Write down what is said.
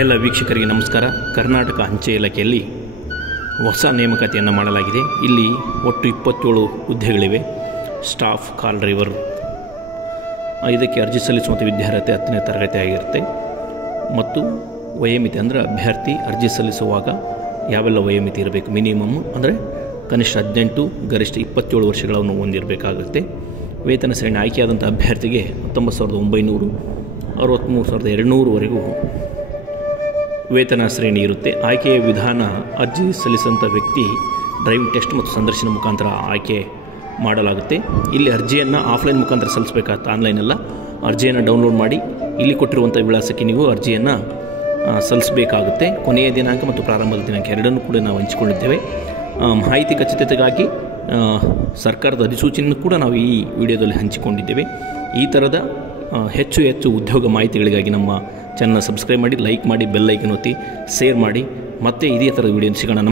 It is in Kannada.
ಎಲ್ಲ ವೀಕ್ಷಕರಿಗೆ ನಮಸ್ಕಾರ. ಕರ್ನಾಟಕ ಅಂಚೆ ಇಲಾಖೆಯಲ್ಲಿ ಹೊಸ ನೇಮಕಾತಿಯನ್ನು ಮಾಡಲಾಗಿದೆ. ಇಲ್ಲಿ ಒಟ್ಟು 27 ಹುದ್ದೆಗಳಿವೆ. ಸ್ಟಾಫ್, ಕಾಲ್ ಡ್ರೈವರ್. ಇದಕ್ಕೆ ಅರ್ಜಿ ಸಲ್ಲಿಸುವಂಥ ವಿದ್ಯಾರ್ಹತೆ 10ನೇ ತರಗತಿ ಆಗಿರುತ್ತೆ. ಮತ್ತು ವಯೋಮಿತಿ ಅಂದರೆ ಅಭ್ಯರ್ಥಿ ಅರ್ಜಿ ಸಲ್ಲಿಸುವಾಗ ಯಾವೆಲ್ಲ ವಯೋಮಿತಿ ಇರಬೇಕು, ಮಿನಿಮಮ್ ಅಂದರೆ ಕನಿಷ್ಠ 18, ಗರಿಷ್ಠ 27 ವರ್ಷಗಳನ್ನು ಹೊಂದಿರಬೇಕಾಗುತ್ತೆ. ವೇತನ ಶ್ರೇಣಿ ಆಯ್ಕೆಯಾದಂಥ ಅಭ್ಯರ್ಥಿಗೆ 19,900, 63,200ವರೆಗೂ ವೇತನ ಶ್ರೇಣಿ ಇರುತ್ತೆ. ಆಯ್ಕೆಯ ವಿಧಾನ: ಅರ್ಜಿ ಸಲ್ಲಿಸಿದಂಥ ವ್ಯಕ್ತಿ ಡ್ರೈವಿಂಗ್ ಟೆಸ್ಟ್ ಮತ್ತು ಸಂದರ್ಶನ ಮುಖಾಂತರ ಆಯ್ಕೆ ಮಾಡಲಾಗುತ್ತೆ. ಇಲ್ಲಿ ಅರ್ಜಿಯನ್ನು ಆಫ್ಲೈನ್ ಮುಖಾಂತರ ಸಲ್ಲಿಸಬೇಕಾಗುತ್ತೆ, ಆನ್ಲೈನಲ್ಲ. ಅರ್ಜಿಯನ್ನು ಡೌನ್ಲೋಡ್ ಮಾಡಿ ಇಲ್ಲಿ ಕೊಟ್ಟಿರುವಂಥ ವಿಳಾಸಕ್ಕೆ ನೀವು ಅರ್ಜಿಯನ್ನು ಸಲ್ಲಿಸಬೇಕಾಗುತ್ತೆ. ಕೊನೆಯ ದಿನಾಂಕ ಮತ್ತು ಪ್ರಾರಂಭದ ದಿನಾಂಕ ಎರಡನ್ನೂ ಕೂಡ ನಾವು ಹಂಚಿಕೊಂಡಿದ್ದೇವೆ. ಮಾಹಿತಿ ಖಚಿತತೆಗಾಗಿ ಸರ್ಕಾರದ ಅಧಿಸೂಚನೆಯನ್ನು ಕೂಡ ನಾವು ಈ ವಿಡಿಯೋದಲ್ಲಿ ಹಂಚಿಕೊಂಡಿದ್ದೇವೆ. ಈ ಥರದ ಹೆಚ್ಚು ಉದ್ಯೋಗ ಮಾಹಿತಿಗಳಿಗಾಗಿ ನಮ್ಮ ಚಾನಲ್ನ ಸಬ್ಸ್ಕ್ರೈಬ್ ಮಾಡಿ, ಲೈಕ್ ಮಾಡಿ, ಬೆಲ್ ಐಕನ್ ಒತ್ತಿ, ಶೇರ್ ಮಾಡಿ. ಮತ್ತೆ ಇದೇ ಥರದ ವಿಡಿಯೋ ಸಿಗೋಣ.